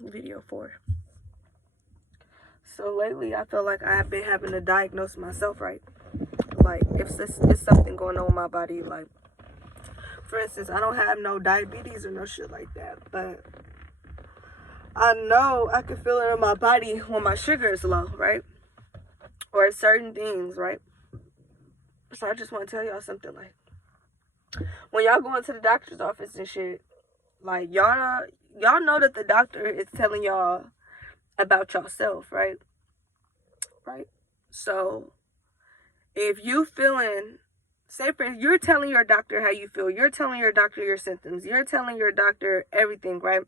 video for. So lately, I feel like I have been having to diagnose myself right. Like, if it's something going on with my body, like, for instance, I don't have no diabetes or no shit like that, but I know I can feel it in my body when my sugar is low, right? Or certain things, right? So I just want to tell y'all something, like, when y'all go into the doctor's office and shit, like, y'all know that the doctor is telling y'all about yourself, right? Right? So if you feeling, say for you're telling your doctor how you feel, you're telling your doctor your symptoms, you're telling your doctor everything, right?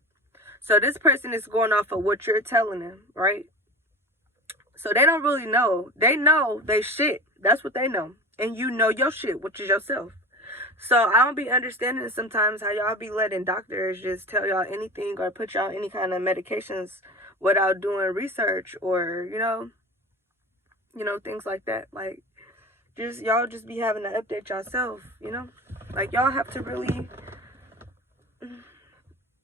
So this person is going off of what you're telling them, right? So they don't really know. They know they shit. That's what they know. And you know your shit, which is yourself. So I don't be understanding sometimes how y'all be letting doctors just tell y'all anything or put y'all any kind of medications without doing research or, things like that. Like, y'all just be having to update yourself, Like, y'all have to really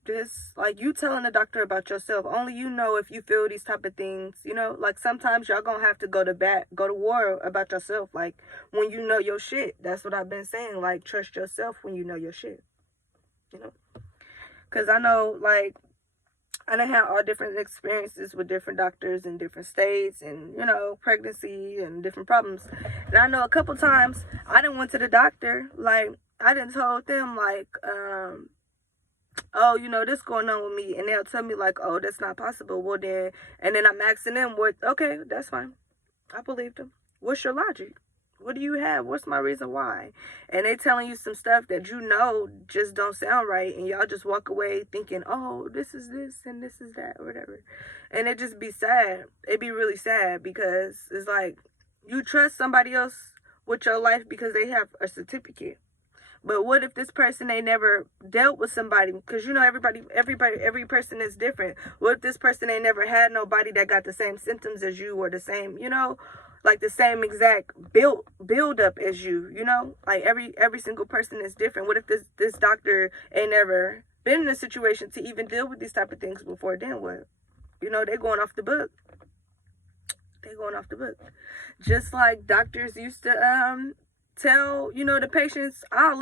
just, like, you telling the doctor about yourself. Only you know if you feel these type of things, Like, sometimes y'all gonna have to go to war about yourself. Like, when you know your shit. That's what I've been saying. Like, trust yourself when you know your shit, Because I know, like, I done had all different experiences with different doctors in different states and, pregnancy and different problems. And I know a couple times I done went to the doctor, like, I done told them, like, oh, this going on with me. And they'll tell me, like, oh, that's not possible. Well, then, and then I'm asking them, okay, that's fine. I believe them. What's your logic? What do you have? What's my reason why? And they telling you some stuff that just don't sound right. And y'all just walk away thinking, oh, this is this and this is that or whatever. And it just be sad. It be really sad because it's like you trust somebody else with your life because they have a certificate. But what if this person ain't never dealt with somebody? Because every person is different. What if this person ain't never had nobody that got the same symptoms as you or the same, like the same exact build up as you, Like every single person is different. What if this doctor ain't never been in a situation to even deal with these type of things before? Then what? They going off the book. They going off the book. Just like doctors used to tell the patients. I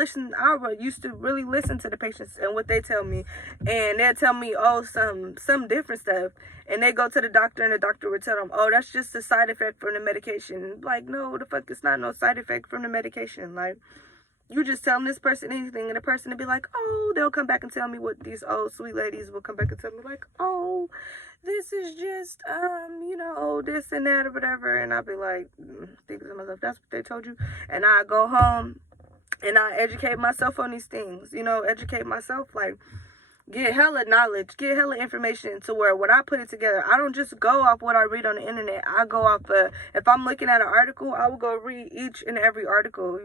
used to really listen to the patients and what they tell me, and they'll tell me some different stuff, and they go to the doctor and the doctor would tell them, oh, that's just a side effect from the medication. Like, no, the fuck, it's not no side effect from the medication. Like, you just telling this person anything, and the person will be like, oh, they'll come back and tell me what these old sweet ladies will come back and tell me, like, oh, this is just, this and that or whatever. And I'll be like, thinking to myself, that's what they told you. And I go home and I educate myself on these things, educate myself, like, get hella knowledge, get hella information to where when I put it together, I don't just go off what I read on the internet. I go off, if I'm looking at an article, I will go read each and every article,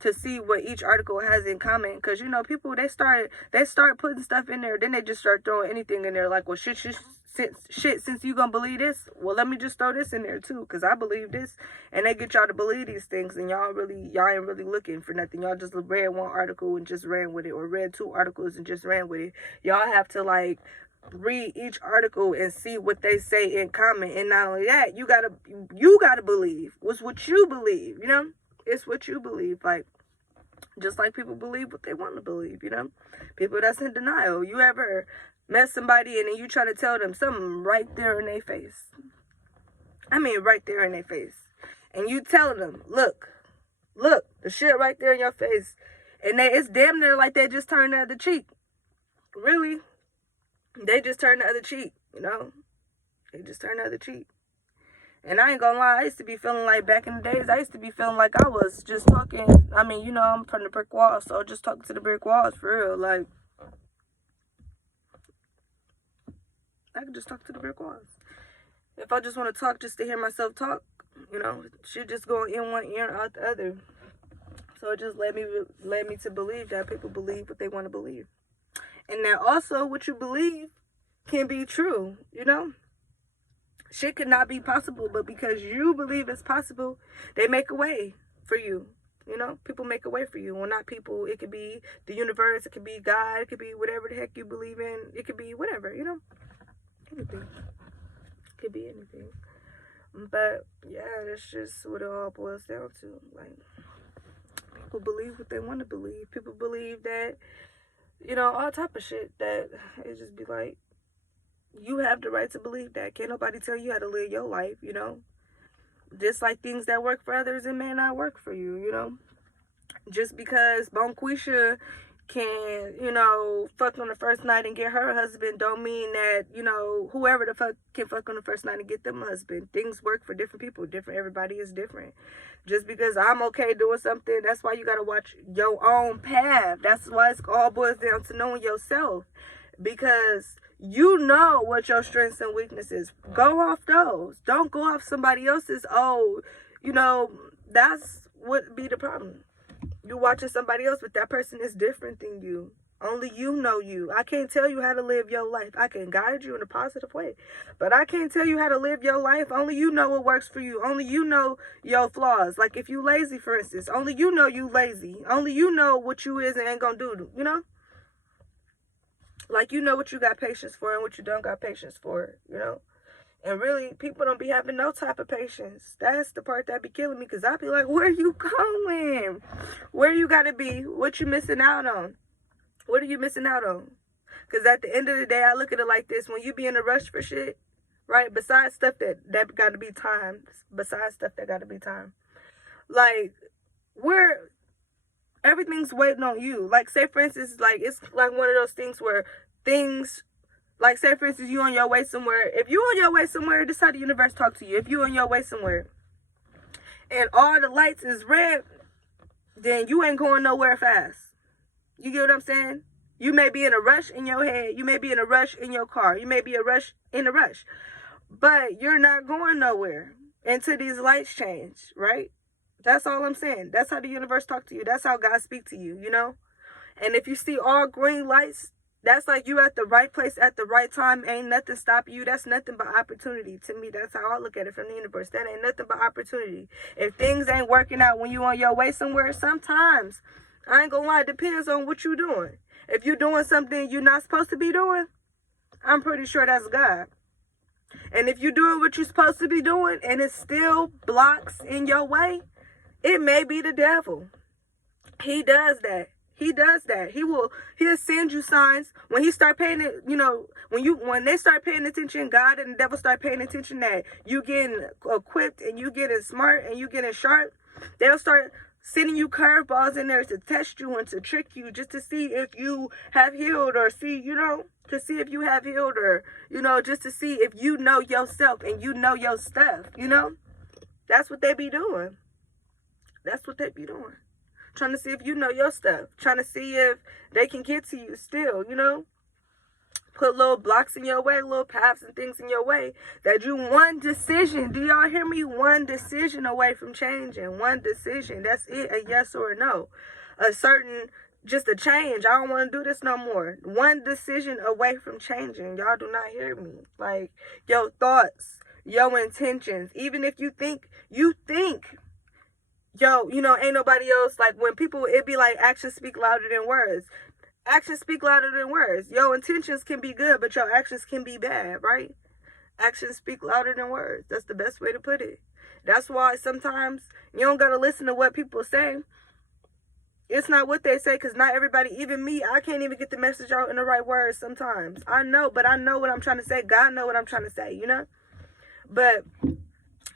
to see what each article has in common. Because, people, they start putting stuff in there, then they just start throwing anything in there. Like, well, since you gonna believe this, well, let me just throw this in there too, because I believe this. And they get y'all to believe these things, and y'all ain't really looking for nothing. Y'all just read one article and just ran with it, or read two articles and just ran with it. Y'all have to, like, read each article and see what they say in common. And not only that, you gotta believe what's what you believe, it's what you believe. Like, just like people believe what they want to believe, people that's in denial. You ever met somebody and then you try to tell them something right there in their face? I mean, right there in their face. And you telling them, look, the shit right there in your face. And it's damn near like they just turned the other cheek. Really? They just turned the other cheek, They just turned the other cheek. And I ain't gonna lie, I used to be feeling like back in the days, I used to be feeling like I was just talking. I mean, I'm from the brick wall, so just talking to the brick walls for real. Like, I could just talk to the brick walls. If I just want to talk just to hear myself talk, shit just going in one ear and out the other. So it just led me to believe that people believe what they want to believe. And that also what you believe can be true, Shit could not be possible, but because you believe it's possible, they make a way for you. People make a way for you. Well, not people. It could be the universe. It could be God. It could be whatever the heck you believe in. It could be whatever, anything. Could be anything. But yeah, that's just what it all boils down to. Like, people believe what they want to believe. People believe that, all type of shit, that it just be like, you have the right to believe that. Can't nobody tell you how to live your life, Just like things that work for others, it may not work for you, Just because Bonquisha can, fuck on the first night and get her husband, don't mean that, whoever the fuck can fuck on the first night and get them husband. Things work for different people. Everybody is different. Just because I'm okay doing something, that's why you gotta watch your own path. That's why it's all boils down to knowing yourself. Because you know what your strengths and weaknesses. Go off those. Don't go off somebody else's. That's what be the problem. You watching somebody else, but that person is different than you. Only you know you. I can't tell you how to live your life. I can guide you in a positive way, but I can't tell you how to live your life. Only you know what works for you. Only you know your flaws. Like if you lazy, for instance, only you know you lazy. Only you know what you is and ain't gonna do, Like you know what you got patience for and what you don't got patience for, And really, people don't be having no type of patience. That's the part that be killing me, because I be like, where you going? Where you gotta be? What you missing out on? What are you missing out on? Because at the end of the day, I look at it like this. When you be in a rush for shit, right? Besides stuff that gotta be timed. Like, where everything's waiting on you. Like, say, for instance, like, it's like one of those things where like, say, for instance, you on your way somewhere. If you on your way somewhere, this is how the universe talk to you. If you on your way somewhere and all the lights is red, then you ain't going nowhere fast. You get what I'm saying? You may be in a rush in your head. You may be in a rush in your car. You may be in a rush. But you're not going nowhere until these lights change, right? That's all I'm saying. That's how the universe talk to you. That's how God speak to you, And if you see all green lights, that's like you at the right place at the right time. Ain't nothing stopping you. That's nothing but opportunity. To me, that's how I look at it from the universe. That ain't nothing but opportunity. If things ain't working out when you on your way somewhere, sometimes, I ain't gonna lie, it depends on what you doing. If you're doing something you're not supposed to be doing, I'm pretty sure that's God. And if you're doing what you're supposed to be doing and it still blocks in your way, it may be the devil. He does that. He'll send you signs when he start paying it, when they start paying attention, God and the devil start paying attention that you getting equipped and you getting smart and you getting sharp. They'll start sending you curveballs in there to test you and to trick you, just to see if you have healed, or see, to see if you have healed, or, just to see if you know yourself and you know your stuff, That's what they be doing. Trying to see if you know your stuff. Trying to see if they can get to you still, Put little blocks in your way, little paths and things in your way, that you one decision, do y'all hear me? One decision away from changing. One decision. That's it, a yes or a no. Just a change. I don't want to do this no more. One decision away from changing. Y'all do not hear me. Like, your thoughts, your intentions, even if you think, ain't nobody else. Like, when people, it be like, actions speak louder than words. Actions speak louder than words. Your intentions can be good, but your actions can be bad, right? Actions speak louder than words. That's the best way to put it. That's why sometimes you don't got to listen to what people say. It's not what they say, because not everybody, even me, I can't even get the message out in the right words sometimes. I know what I'm trying to say. God know what I'm trying to say, But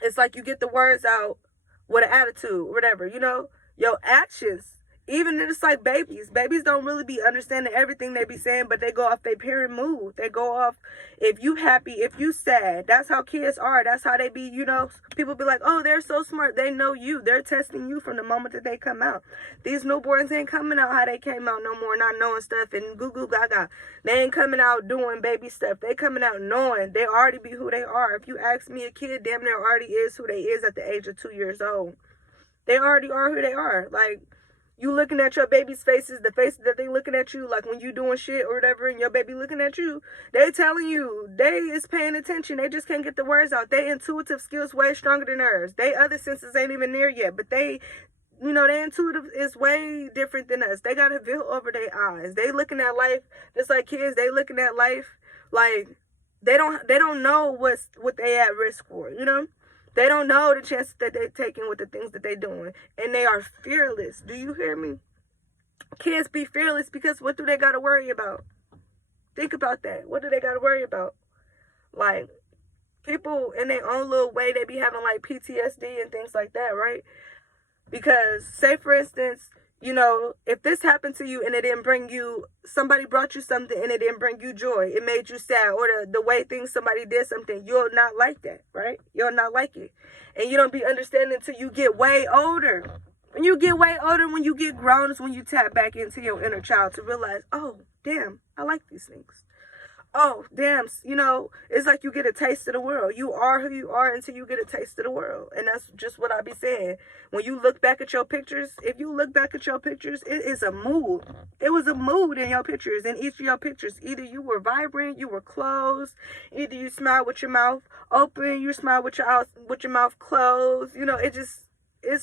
it's like you get the words out with an attitude, whatever, Your actions, even if it's like babies don't really be understanding everything they be saying, but they go off their parent mood. They go off, if you happy, if you sad. That's how kids are. That's how they be, People be like, oh, they're so smart. They know you. They're testing you from the moment that they come out. These newborns ain't coming out how they came out no more, not knowing stuff and goo goo gaga. They ain't coming out doing baby stuff. They coming out knowing. They already be who they are. If you ask me, a kid damn near already is who they is at the age of 2 years old. They already are who they are. Like, you looking at your baby's faces, the faces that they looking at you, like when you doing shit or whatever, and your baby looking at you, they telling you, they is paying attention. They just can't get the words out. They intuitive skills way stronger than ours. They other senses ain't even near yet, but they, their intuitive is way different than us. They got a veil over their eyes. They looking at life just like kids. They looking at life like They don't know what they at risk for, you know? They don't know the chances that they're taking with the things that they're doing. And they are fearless. Do you hear me? Kids be fearless because what do they got to worry about? Think about that. What do they got to worry about? Like, people in their own little way, they be having like PTSD and things like that, right? Because, say for instance, you know, if this happened to you and it didn't bring you, somebody brought you something and it didn't bring you joy, it made you sad, or the way things somebody did something, you'll not like that, right? You'll not like it. And you don't be understanding until you get way older. When you get way older, when you get grown, is when you tap back into your inner child to realize, oh, damn, I like these things. Oh, damn, you know, it's like you get a taste of the world. You are who you are until you get a taste of the world. And that's just what I be saying. When you look back at your pictures, if you look back at your pictures, it is a mood. It was a mood in your pictures. In each of your pictures, either you were vibrant, you were closed, either you smiled with your mouth open, you smiled with your mouth closed. You know,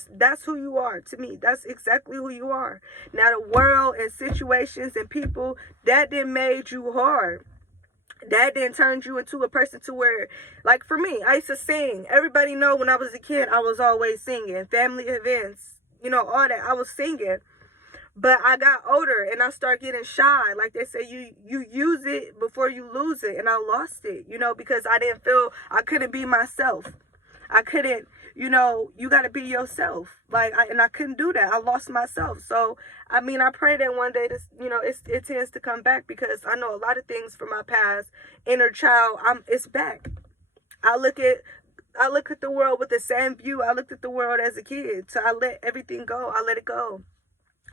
that's who you are to me. That's exactly who you are. Now the world and situations and people, that didn't made you hard. That then turned you into a person to where, like for me, I used to sing. Everybody know when I was a kid, I was always singing. Family events, you know, all that. I was singing. But I got older and I started getting shy. Like they say, you use it before you lose it. And I lost it, you know, because I didn't feel I couldn't be myself. I couldn't, you know, you got to be yourself. And I couldn't do that. I lost myself. So, I mean, I pray that one day this, you know, it tends to come back, because I know a lot of things from my past, inner child, it's back. I look at the world with the same view I looked at the world as a kid. So I let everything go. I let it go.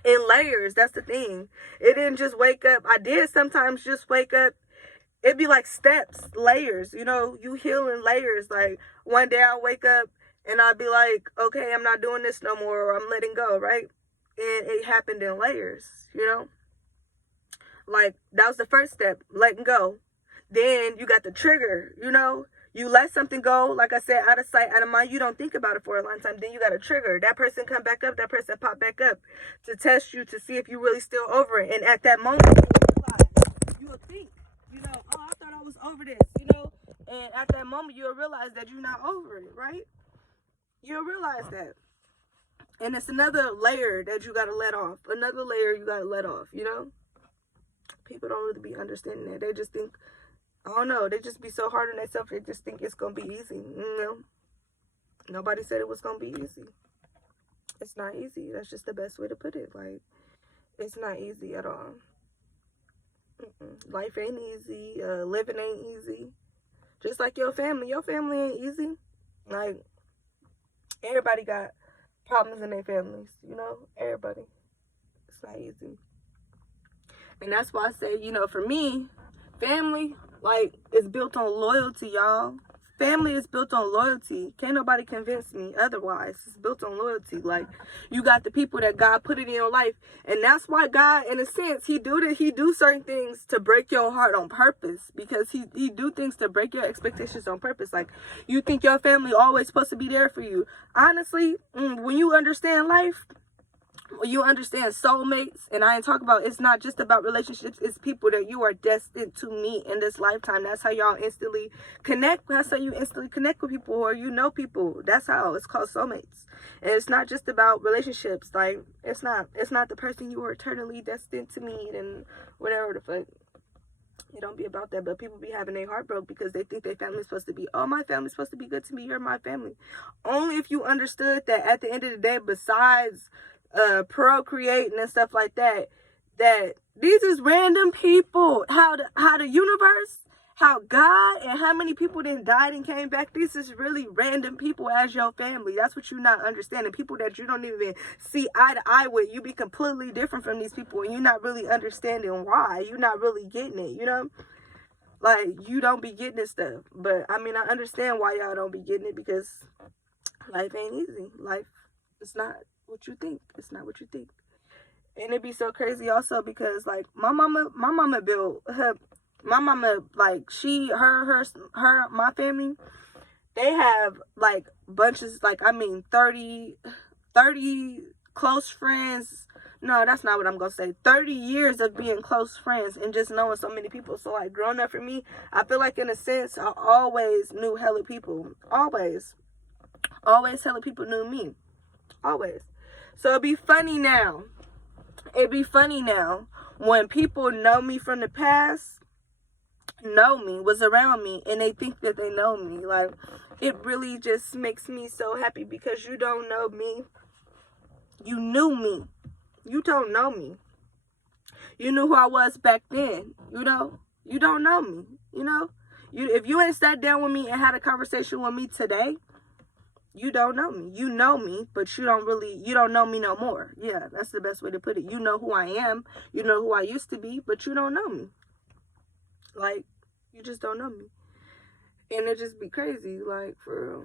In layers, that's the thing. It didn't just wake up. I did sometimes just wake up. It'd be like steps, layers, you know, you heal in layers. Like one day I'll wake up and I'll be like, okay, I'm not doing this no more, or I'm letting go, right? And it happened in layers, you know? Like that was the first step, letting go. Then you got the trigger, you know? You let something go, like I said, out of sight, out of mind. You don't think about it for a long time. Then you got a trigger. That person come back up, that person pop back up to test you, to see if you really still over it. And at that moment, you will think, you know, oh, I thought I was over this, you know? And at that moment, you'll realize that you're not over it, right? You'll realize that. And it's another layer that you got to let off. Another layer you got to let off, you know? People don't really be understanding that. They just think, I don't know, they just be so hard on themselves. They just think it's going to be easy, you know? Nobody said it was going to be easy. It's not easy. That's just the best way to put it. Like, it's not easy at all. Life ain't easy. Living ain't easy. Just like your family ain't easy. Like, everybody got problems in their families, you know? Everybody. It's not easy. And that's why I say, you know, for me, family, like, it's built on loyalty, y'all. Family is built on loyalty. Can't nobody convince me otherwise. It's built on loyalty. Like, you got the people that God put it in your life. And that's why God, in a sense, he do certain things to break your heart on purpose. Because he do things to break your expectations on purpose. Like, you think your family always supposed to be there for you. Honestly, when you understand life, when you understand soulmates, and I ain't talking about, it's not just about relationships, it's people that you are destined to meet in this lifetime. That's how y'all instantly connect. That's how you instantly connect with people, or you know people. That's how it's called soulmates. And it's not just about relationships. Like, it's not the person you are eternally destined to meet and whatever the fuck. It don't be about that. But people be having their heart broke because they think their family's supposed to be, oh, my family's supposed to be good to me, you're my family. Only if you understood that at the end of the day, besides procreating and stuff like that, that these is random people. How the universe, how God, and how many people then died and came back. These is really random people as your family. That's what you're not understanding. People that you don't even see eye to eye with. You be completely different from these people, and you're not really understanding why. You're not really getting it, you know? Like, you don't be getting this stuff. But I mean, I understand why y'all don't be getting it, because life ain't easy. Life is not what you think. It's not what you think. And it'd be so crazy also because, like, my mama built her, my mama, like, my family, they have, like, bunches, like, I mean, 30 close friends, No, that's not what I'm gonna say. 30 years of being close friends and just knowing so many people. So like growing up for me, I feel like in a sense I always knew hella people. Always hella people knew me. Always. So it'd be funny now. When people know me from the past, know me, was around me, and they think that they know me. Like, it really just makes me so happy because you don't know me. You knew me. You don't know me. You knew who I was back then, you know? You don't know me, you know? If you ain't sat down with me and had a conversation with me today, you don't know me. You know me, but you don't know me no more. Yeah, that's the best way to put it. You know who I am. You know who I used to be, but you don't know me. Like, you just don't know me. And it just be crazy, like, for real.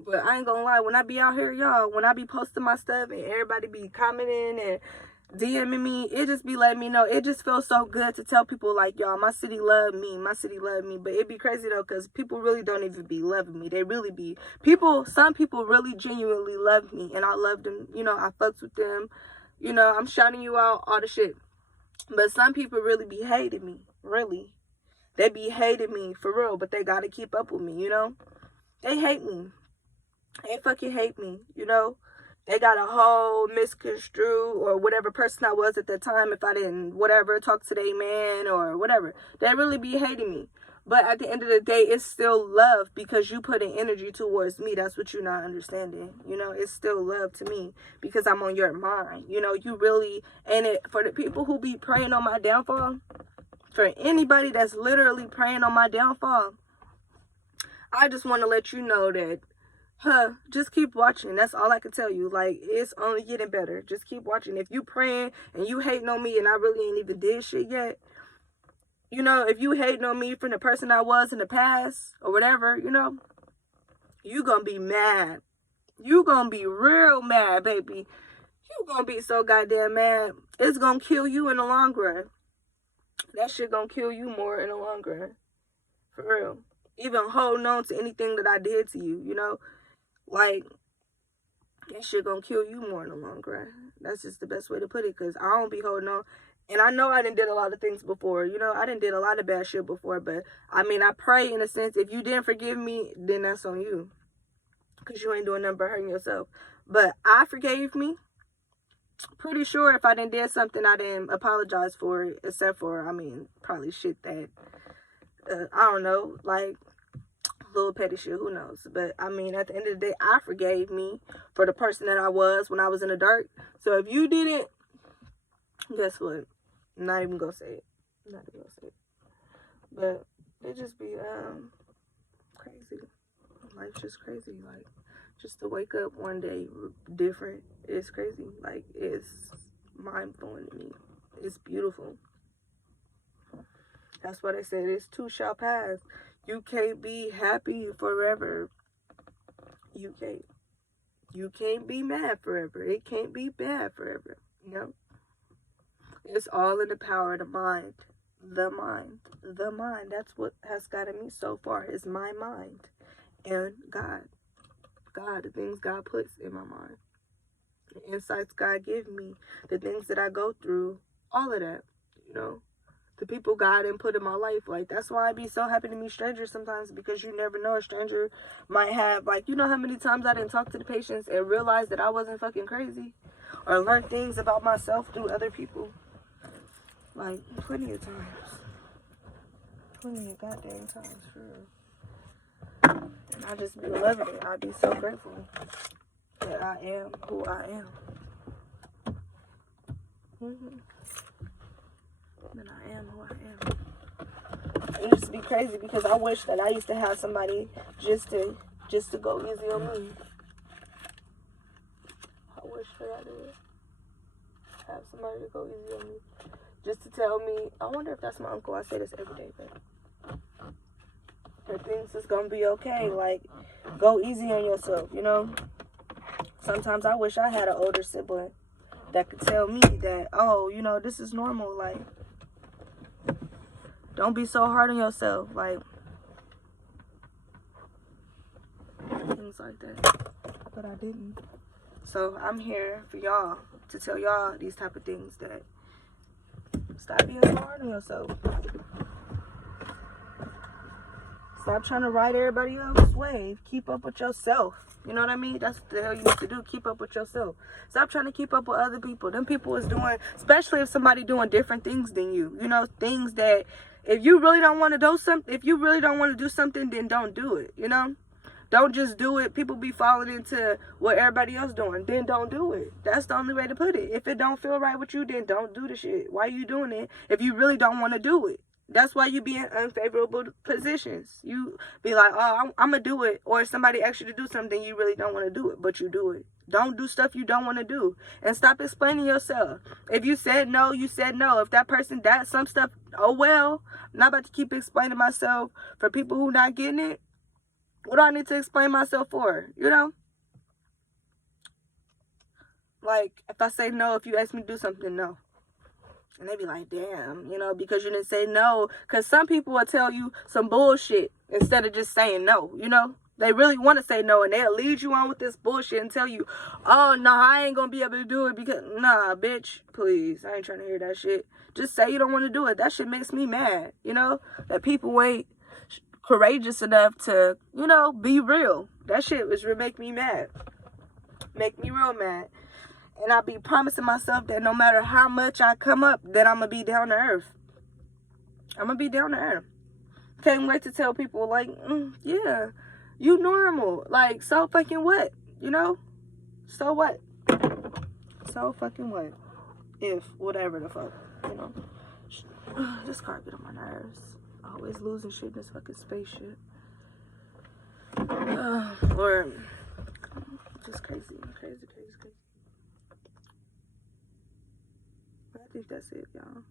But I ain't gonna lie, when I be out here, y'all, when I be posting my stuff and everybody be commenting and DMing me, it just be letting me know. It just feels so good to tell people, like, y'all, my city love me. My city love me. But it be crazy, though, because people really don't even be loving me. They really be. Some people really genuinely love me. And I love them. You know, I fucks with them. You know, I'm shouting you out, all the shit. But some people really be hating me. Really. They be hating me, for real. But they gotta keep up with me, you know? They hate me. They fucking hate me, you know? They got a whole misconstrue or whatever person I was at the time, if I didn't, whatever, talk to their man or whatever. They really be hating me. But at the end of the day, it's still love because you put in energy towards me. That's what you're not understanding. You know, it's still love to me because I'm on your mind. You know, you really, and it for the people who be praying on my downfall, for anybody that's literally praying on my downfall, I just want to let you know that, just keep watching. That's all I can tell you. Like, it's only getting better. Just keep watching. If you praying and you hating on me and I really ain't even did shit yet, you know, if you hating on me from the person I was in the past or whatever, you know, you gonna be mad. You gonna be real mad, baby. You gonna be so goddamn mad. It's gonna kill you in the long run. That shit gonna kill you more in the long run. For real. Even holding on to anything that I did to you, you know? Like, that shit gonna kill you more in the long run. That's just the best way to put it, because I don't be holding on. And I know I done did a lot of things before. You know, I done did a lot of bad shit before. But, I mean, I pray in a sense, if you didn't forgive me, then that's on you. Because you ain't doing nothing but hurting yourself. But I forgave me. Pretty sure if I done did something, I didn't apologize for it. Except for, I mean, probably shit that, I don't know, like, little petty shit, who knows. But I mean, at the end of the day, I forgave me for the person that I was when I was in the dark. So if you didn't, guess what? I'm not even gonna say it. But it just be crazy. Life's just crazy. Like, just to wake up one day different is crazy. Like, it's mind-blowing to me. It's beautiful. That's why they say this too shall pass. You can't be happy forever. You can't. You can't be mad forever. It can't be bad forever. You know? It's all in the power of the mind. The mind. The mind. That's what has gotten me so far, is my mind. And God. God, the things God puts in my mind. The insights God gives me. The things that I go through. All of that. You know? The people God didn't put in my life. Like, that's why I be so happy to meet strangers sometimes, because you never know, a stranger might have, like, you know how many times I didn't talk to the patients and realize that I wasn't fucking crazy, or learn things about myself through other people. Like, plenty of times. Plenty of goddamn times, for real. And I just be loving it. I be so grateful that I am who I am. That I am who I am. It used to be crazy because I wish that I used to have somebody just to go easy on me. I wish that I did have somebody to go easy on me, just to tell me. I wonder if that's my uncle. I say this every day, but that things is gonna be okay. Like, go easy on yourself, you know. Sometimes I wish I had an older sibling that could tell me that, oh, you know, this is normal. Like, don't be so hard on yourself. Like, things like that. But I didn't. So I'm here for y'all to tell y'all these type of things, that stop being so hard on yourself. Stop trying to ride everybody else's wave. Keep up with yourself. You know what I mean? That's what the hell you need to do. Keep up with yourself. Stop trying to keep up with other people. Them people is doing, especially if somebody doing different things than you. You know, things that if you really don't want to do something, then don't do it. You know? Don't just do it. People be falling into what everybody else doing. Then don't do it. That's the only way to put it. If it don't feel right with you, then don't do the shit. Why are you doing it if you really don't want to do it? That's why you be in unfavorable positions. You be like, oh, I'm going to do it. Or if somebody asks you to do something, you really don't want to do it, but you do it. Don't do stuff you don't want to do. And stop explaining yourself. If you said no, you said no. If that person does some stuff, oh well. I'm not about to keep explaining myself for people who not getting it. What do I need to explain myself for? You know? Like, if I say no, if you ask me to do something, no. And they be like, damn, you know, because you didn't say no. Because some people will tell you some bullshit instead of just saying no, you know. They really want to say no, and they'll lead you on with this bullshit and tell you, oh, no, I ain't going to be able to do it because, nah, bitch, please. I ain't trying to hear that shit. Just say you don't want to do it. That shit makes me mad, you know, that people ain't courageous enough to, you know, be real. That shit was make me mad. Make me real mad. And I be promising myself that no matter how much I come up, that I'm going to be down to earth. I'm going to be down to earth. Can't wait to tell people, like, yeah, you normal. Like, so fucking what? You know? So what? So fucking what? If, whatever the fuck, you know? This car get on my nerves. Always losing shit in this fucking spaceship. Or, just crazy. I think that's it, y'all.